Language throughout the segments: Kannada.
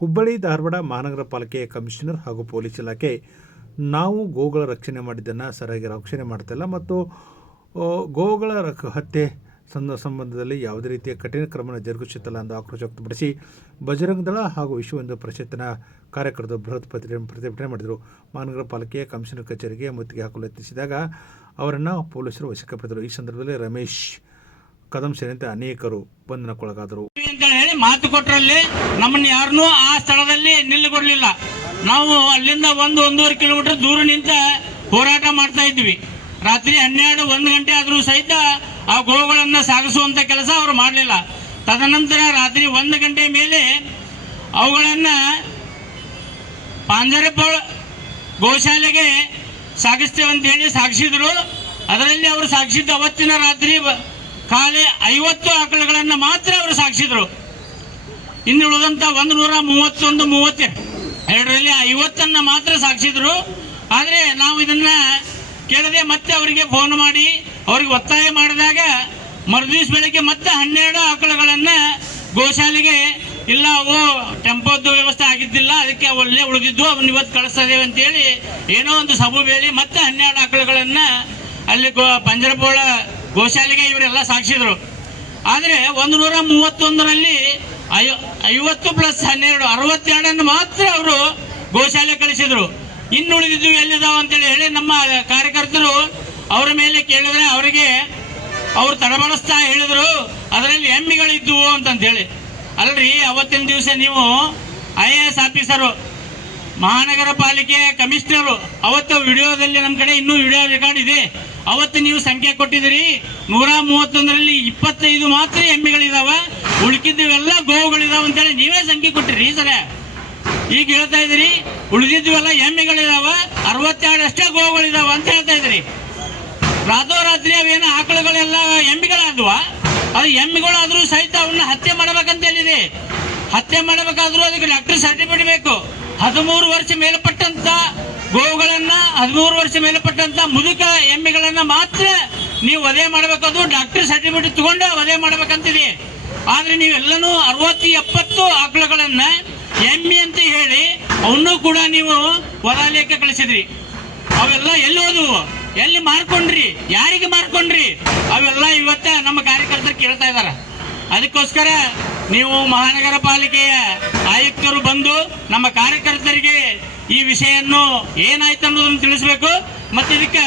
ಹುಬ್ಬಳ್ಳಿ ಧಾರವಾಡ ಮಹಾನಗರ ಪಾಲಿಕೆಯ ಕಮಿಷನರ್ ಹಾಗೂ ಪೊಲೀಸ್ ಇಲಾಖೆ ನಾವು ಗೋಗಳ ರಕ್ಷಣೆ ಮಾಡಿದ್ದನ್ನು ಸರಿಯಾಗಿ ರಕ್ಷಣೆ ಮಾಡ್ತಾಯಿಲ್ಲ ಮತ್ತು ಗೋಗಳ ಹತ್ಯೆ ಸಂಬಂಧದಲ್ಲಿ ಯಾವುದೇ ರೀತಿಯ ಕಠಿಣ ಕ್ರಮ ಜರುಗಿಸುತ್ತಿಲ್ಲ ಎಂದು ಆಕ್ರೋಶ ವ್ಯಕ್ತಪಡಿಸಿ ಬಜರಂಗ ದಳ ಹಾಗೂ ವಿಶ್ವ ಹಿಂದೂ ಪರಿಷತ್ತಿನ ಕಾರ್ಯಕರ್ತರು ಬೃಹತ್ ಪ್ರತಿಭಟನೆ ಮಾಡಿದರು. ಮಹಾನಗರ ಪಾಲಿಕೆಯ ಕಮಿಷನರ್ ಕಚೇರಿಗೆ ಮುತ್ತಿಗೆ ಹಾಕಲು ಯತ್ನಿಸಿದಾಗ ಅವರನ್ನು ಪೊಲೀಸರು ವಶಕ್ಕೆ ಪಡೆದರು. ಈ ಸಂದರ್ಭದಲ್ಲಿ ರಮೇಶ್ ಕದಂ ಸೇರಿದಂತೆ ಅನೇಕರು ಬಂಧನಕ್ಕೊಳಗಾದರು. ಮಾತು ಕೊಟ್ಟರಲ್ಲಿ ನಮ್ಮನ್ನ ಯಾರನ್ನೂ ಆ ಸ್ಥಳದಲ್ಲಿ ನಿಲ್ಲಗೊಡ್ಲಿಲ್ಲ. ನಾವು ಅಲ್ಲಿಂದ 1-1.5 ಕಿಲೋಮೀಟರ್ ದೂರ ನಿಂತ ಹೋರಾಟ ಮಾಡ್ತಾ ಇದ್ವಿ. ರಾತ್ರಿ 12-1 ಗಂಟೆ ಆದರೂ ಸಹಿತ ಆ ಗೋವುಗಳನ್ನು ಸಾಗಿಸುವಂತ ಕೆಲಸ ಅವರು ಮಾಡಲಿಲ್ಲ. ತದನಂತರ ರಾತ್ರಿ 1 ಗಂಟೆ ಮೇಲೆ ಅವುಗಳನ್ನು ಪಾಂಜರಪೋಳ ಗೋಶಾಲೆಗೆ ಸಾಗಿಸ್ತೇವೆ ಅಂತ ಹೇಳಿ ಸಾಗಿಸಿದ್ರು. ಅದರಲ್ಲಿ ಅವರು ಸಾಗಿಸಿದ್ದು ಅವತ್ತಿನ ರಾತ್ರಿ ಖಾಲಿ 50 ಆಕಳುಗಳನ್ನು ಮಾತ್ರ ಅವರು ಸಾಗಿಸಿದ್ರು. ಇನ್ನು ಉಳಿದಂತ 131-32ರಲ್ಲಿ 50 ಮಾತ್ರ ಸಾಗಿಸಿದ್ರು. ಆದರೆ ನಾವು ಇದನ್ನ ಕೇಳದೆ ಮತ್ತೆ ಅವರಿಗೆ ಫೋನ್ ಮಾಡಿ ಅವ್ರಿಗೆ ಒತ್ತಾಯ ಮಾಡಿದಾಗ ಮರುದಿವ್ಸ ಬೆಳಗ್ಗೆ ಮತ್ತೆ 12 ಆಕಳುಗಳನ್ನು ಗೋಶಾಲೆಗೆ ಇಲ್ಲ ಅವು ಟೆಂಪೋದ್ದು ವ್ಯವಸ್ಥೆ ಆಗಿದ್ದಿಲ್ಲ, ಅದಕ್ಕೆ ಒಳ್ಳೆ ಉಳಿದಿದ್ದು ಅವನ್ನ ಇವತ್ತು ಕಳಿಸ್ತಾ ಇದ್ದೇವೆ ಅಂತೇಳಿ ಏನೋ ಒಂದು ಸಬು ಬೇಳಿ ಮತ್ತೆ 12 ಆಕಳುಗಳನ್ನು ಅಲ್ಲಿ ಪಂಜರಪೋಳ ಗೋಶಾಲೆಗೆ ಇವರೆಲ್ಲ ಸಾಗಿಸಿದ್ರು. ಆದರೆ 131ರಲ್ಲಿ 50 + 12 62 ಮಾತ್ರ ಅವರು ಗೋಶಾಲೆ ಕಳಿಸಿದ್ರು. ಇನ್ನು ಉಳಿದಿದ್ದು ಎಲ್ಲಿದಾವ ಅಂತೇಳಿ ಹೇಳಿ ನಮ್ಮ ಕಾರ್ಯಕರ್ತರು ಅವರ ಮೇಲೆ ಕೇಳಿದ್ರೆ ಅವರಿಗೆ ಅವರು ತಡಬಡಿಸ್ತಾ ಹೇಳಿದ್ರು ಅದರಲ್ಲಿ ಎಮ್ಮಿಗಳಿದ್ದುವು ಅಂತಂತೇಳಿ. ಅಲ್ರಿ, ಅವತ್ತಿನ ದಿವಸ ನೀವು IAS ಆಫೀಸರು, ಮಹಾನಗರ ಪಾಲಿಕೆ ಕಮಿಷನರು, ಅವತ್ತು ವಿಡಿಯೋದಲ್ಲಿ ನಮ್ಮ ಕಡೆ ಇನ್ನೂ ವಿಡಿಯೋ ರೆಕಾರ್ಡ್ ಇದೆ, ಅವತ್ತು ನೀವು ಸಂಖ್ಯೆ ಕೊಟ್ಟಿದ್ದೀರಿ 131ರಲ್ಲಿ 25 ಮಾತ್ರ ಎಮ್ಮಿಗಳಿದಾವ, ಉಳಿಕಿದ್ದವೆಲ್ಲ ಗೋವುಗಳಿದಾವ ಅಂತೇಳಿ ನೀವೇ ಸಂಖ್ಯೆ ಕೊಟ್ಟಿರಿ ಸರ. ಈಗ ಹೇಳ್ತಾ ಇದ್ದೀರಿ ಉಳಿದಿದ್ವೆಲ್ಲ ಎಮ್ಮಿಗಳಿದಾವ, 62 ಅಷ್ಟೇ ಗೋವುಗಳಿದಾವ ಅಂತ ಹೇಳ್ತಾ ಇದ್ದೀರಿ. ರಾತ್ರೋರಾತ್ರಿ ಅವೇನು ಆಕಳುಗಳೆಲ್ಲ ಎಮ್ಮಿಗಳಾದ್ವಾ? ಅದು ಎಮ್ಮಿಗಳಾದ್ರೂ ಸಹಿತ ಅವನ್ನ ಹತ್ಯೆ ಮಾಡಬೇಕಂತ ಹೇಳಿದೆ. ಹತ್ಯೆ ಮಾಡಬೇಕಾದ್ರೂ ಅದಕ್ಕೆ ಡಾಕ್ಟರ್ ಸರ್ಟಿಫಿಕೇಟ್ ಬೇಕು. 13 ವರ್ಷ ಮೇಲ್ಪಟ್ಟಂತ ಗೋವುಗಳನ್ನ 13 ವರ್ಷ ಮೇಲ್ಪಟ್ಟಂತ ಮುದುಕ ಎಮ್ಮಿಗಳನ್ನ ಮಾತ್ರ ನೀವು ವಧೆ ಮಾಡಬೇಕಾದ್ರು ಡಾಕ್ಟರ್ ಸರ್ಟಿಫಿಕೇಟ್ ತಗೊಂಡು ವಧೆ ಮಾಡಬೇಕಂತಿದೆ. ಆದ್ರೆ ನೀವೆಲ್ಲನೂ 60-70 ಆಕಳುಗಳನ್ನ ಎಮ್ಮಿ ಅಂತ ಹೇಳಿ ಅವನ್ನೂ ಕೂಡ ನೀವು ವಧಾಲಯಕ್ಕೆ ಕಳಿಸಿದ್ರಿ. ಅವೆಲ್ಲ ಎಲ್ಲಿ ಹೋದವು? ಎಲ್ಲಿ ಮಾರ್ಕೊಂಡ್ರಿ? ಯಾರಿಗೆ ಮಾರ್ಕೊಂಡ್ರಿ? ಅವೆಲ್ಲ ಇವತ್ತ ನಮ್ಮ ಕಾರ್ಯಕರ್ತರು ಕೇಳ್ತಾ ಇದಾರ. ಅದಕ್ಕೋಸ್ಕರ ನೀವು ಮಹಾನಗರ ಪಾಲಿಕೆಯ ಆಯುಕ್ತರು ಬಂದು ನಮ್ಮ ಕಾರ್ಯಕರ್ತರಿಗೆ ಈ ವಿಷಯನ್ನು ಏನಾಯ್ತು ಅನ್ನೋದನ್ನು ತಿಳಿಸಬೇಕು. ಮತ್ತು ಇದಕ್ಕೆ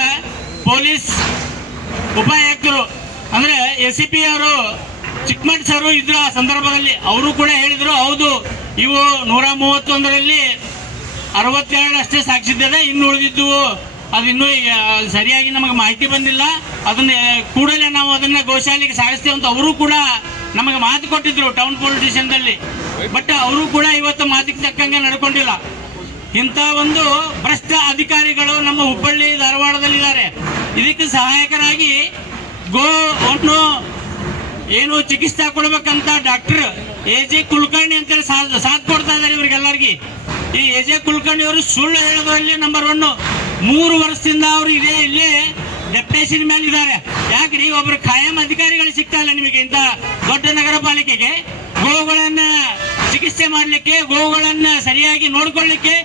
ಪೊಲೀಸ್ ಉಪಾಯುಕ್ತರು ಅಂದ್ರೆ SCP ಅವರು ಚಿಕ್ಕಮಠ್ ಸರ್ ಇದ್ರ ಆ ಸಂದರ್ಭದಲ್ಲಿ ಅವರು ಕೂಡ ಹೇಳಿದ್ರು, ಹೌದು ಇವು 131ರಲ್ಲಿ 62 ಅಷ್ಟೇ ಸಾಗಿಸಿದ್ದೇವೆ, ಇನ್ನು ಉಳಿದಿದ್ದು ಅದು ಇನ್ನೂ ಸರಿಯಾಗಿ ನಮಗೆ ಮಾಹಿತಿ ಬಂದಿಲ್ಲ, ಅದನ್ನ ಕೂಡಲೇ ನಾವು ಅದನ್ನ ಗೋಶಾಲೆಗೆ ಸಾಗಿಸ್ತೇವೆ ಅಂತ ಅವರು ಕೂಡ ನಮಗೆ ಮಾತು ಕೊಟ್ಟಿದ್ರು ಟೌನ್ ಪೊಲೀಸ್ ಸ್ಟೇಷನ್ದಲ್ಲಿ. ಬಟ್ ಅವರು ಕೂಡ ಇವತ್ತು ಮಾತಿಗೆ ತಕ್ಕಂಗೆ ನಡ್ಕೊಂಡಿಲ್ಲ. ಇಂಥ ಒಂದು ಭ್ರಷ್ಟ ಅಧಿಕಾರಿಗಳು ನಮ್ಮ ಹುಬ್ಬಳ್ಳಿ ಧಾರವಾಡದಲ್ಲಿದ್ದಾರೆ. ಇದಕ್ಕೆ ಸಹಾಯಕರಾಗಿ ಗೋವನ್ನು ಏನು ಚಿಕಿತ್ಸೆ ಕೊಡ್ಬೇಕಂತ ಡಾಕ್ಟರ್ AJ ಕುಲಕರ್ಣಿ ಅಂತೇಳಿ ಸಾಥ್ ಕೊಡ್ತಾ ಇದ್ದಾರೆ ಇವರಿಗೆಲ್ಲರಿಗೆ. ಈ AJ ಕುಲಕರ್ಣಿ ಅವರು ಸುಳ್ಳು ಹೇಳೋದ್ರಲ್ಲಿ ನಂಬರ್ 1. 3 ವರ್ಷದಿಂದ ಅವರು ಇದೇ ಇಲ್ಲಿ ಡೆಪ್ಯುಟೇಷನ್ ಮೇಲೆ ಇದ್ದಾರೆ. ಯಾಕ್ರಿ ಒಬ್ರು ಖಾಯಂ ಅಧಿಕಾರಿಗಳು ಸಿಗ್ತಾ ಇಲ್ಲ ನಿಮಗೆ? ಇಂಥ ದೊಡ್ಡ ನಗರ ಪಾಲಿಕೆಗೆ ಗೋವುಗಳನ್ನ ಚಿಕಿತ್ಸೆ ಮಾಡಲಿಕ್ಕೆ, ಗೋವುಗಳನ್ನ ಸರಿಯಾಗಿ ನೋಡ್ಕೊಳ್ಳಿಕ್ಕೆ